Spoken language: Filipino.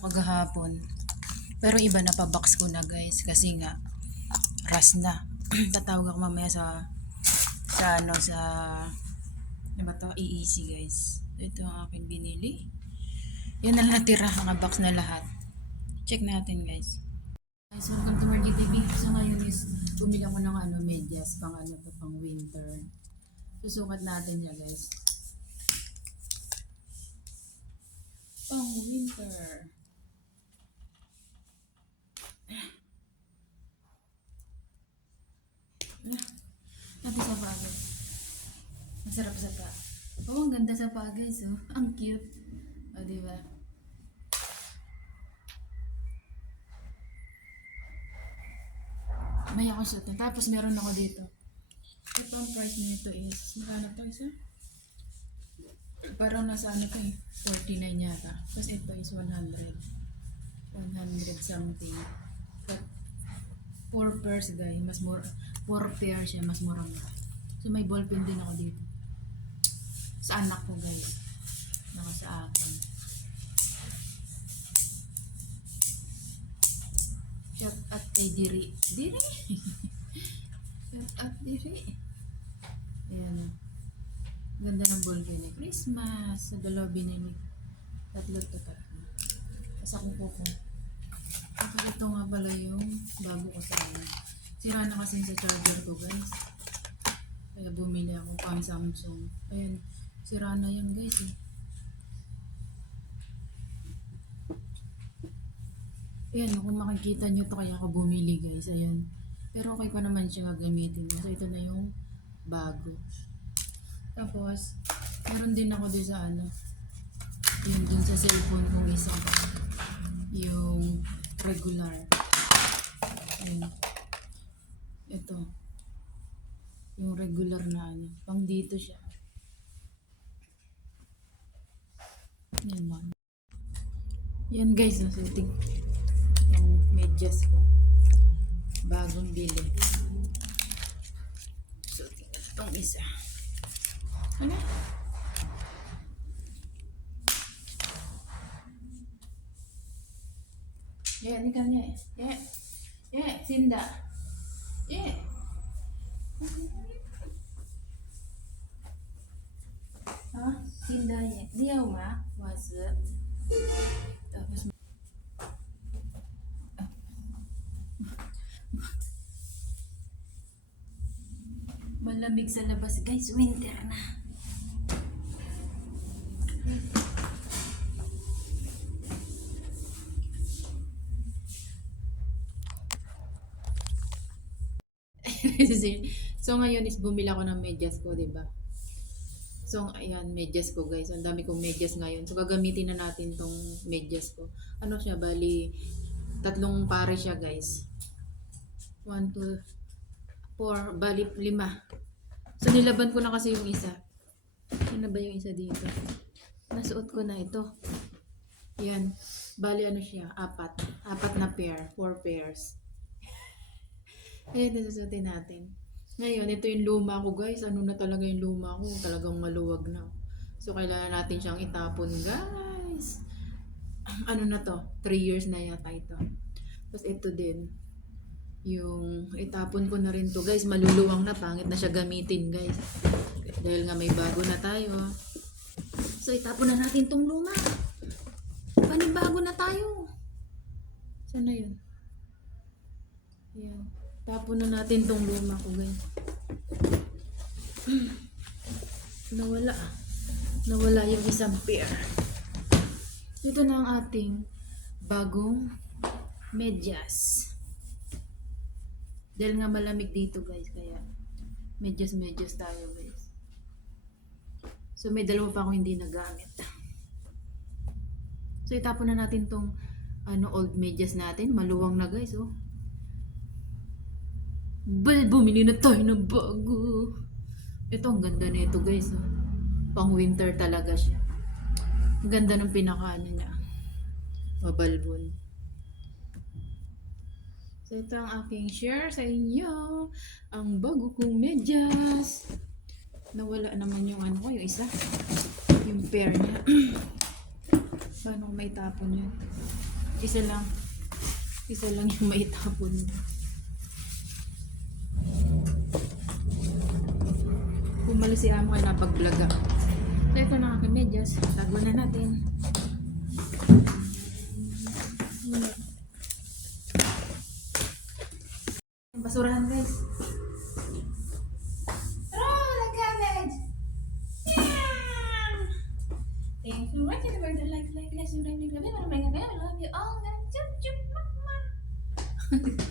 kagahapon. Pero iba na pa-box ko na guys kasi nga ras na. Tatawag ako mamaya sa ano ba to? EEC guys. Ito ang aking binili. Yan na natira, naka-box na lahat. Check natin guys. Guys, welcome to Margie TV. So ngayon is bumili ako ng medyas pang pang winter. Susukat natin niya guys. Pang winter. Natin sa pa guys. Masarap sa pa. Oh, ang ganda sa pa guys. Oh. Ang cute. O, diba? May akong suotin. Tapos meron ako dito. Ito ang price nito is, magkano to isa? Parang nasa 49 yata. Tapos ito is 100 something. But 4 pairs guys, mas mura. 4 pairs siya, mas mura. So may ballpen din ako dito. Sa anak ko guys. Naka sa akin. Shout out kay Diri. Diri! Shout out Diri. Ayan. Ganda ng ballpen ni Christmas. Sa dalawa binili. Tatlo. Tapos akong kuko. Ito nga pala yung bago ko sa akin. Sira na kasi sa charger ko guys. Kaya bumili ako pang Samsung. Ayan. Sira na yan guys eh. Ayan, kung makikita nyo to kaya ako bumili guys. Ayan. Pero okay pa naman siya gagamitin. So ito na yung bago. Tapos, meron din ako din sa yung dun sa cellphone kong isa. Yung regular. Ayan. Ito. Yung regular na pang dito siya. Yan man. Yan guys, nasuting. Yung medyas ko. Bagong bili. So, itong isa. Ano? Yeah, ini kan ya. Yeah, Sinda. Yeah. Ah, Sinda ya. Dia mah masuk. Tapos malamig sa labas guys, winter na. So ngayon is bumili ako ng medyas ko, 'di ba? So ayan, medyas ko guys. Ang dami kong medyas ngayon. So gagamitin na natin tong medyas ko. Ano siya, bali 3 pare siya guys. 1, 2, 4, bali 5. So nilaban ko na kasi yung isa. Ano ba yung isa dito? Nasuot ko na ito. Yan. Bali siya, 4 na pair, 4 pairs. Ayan, nasusutin natin. Ngayon, ito yung luma ko guys. Ano na talaga yung luma ko? Talagang maluwag na. So, kailangan natin siyang itapon guys. Ano na to? 3 years na yata ito. Tapos ito din. Yung itapon ko na rin to guys. Maluluwang na. Pangit na siya gamitin guys. Dahil nga may bago na tayo. So, itapon na natin tong luma. Panibago na tayo. Saan na yun? Ayan. Tapon na natin tong luma ko guys. Nawala yung isang pair. Ito na ang ating bagong medyas. Dahil nga malamig dito guys, kaya medyas tayo guys. So may dalawa pa ako hindi nagamit. So itapon na natin tong old medyas natin. Maluwang na guys oh. Bumili na tayo ng bago. Ito ang ganda nito guys oh. Pang winter talaga siya. Ang ganda ng niya. Mabalbon. So ito ang aking share sa inyo. Ang bago kong medyas. Nawala naman yung yung isa. Yung pair niya. Paano may tapon yun? Isa lang. Isa lang yung maitapon. Pumalo si Amo ay napag-vlog ako. So, ito na aking medyas. Tago na natin. Basurahan guys. Throw the garbage! Yeah! Thank you. Like, subscribe, I love you all. Chup, chup, mama.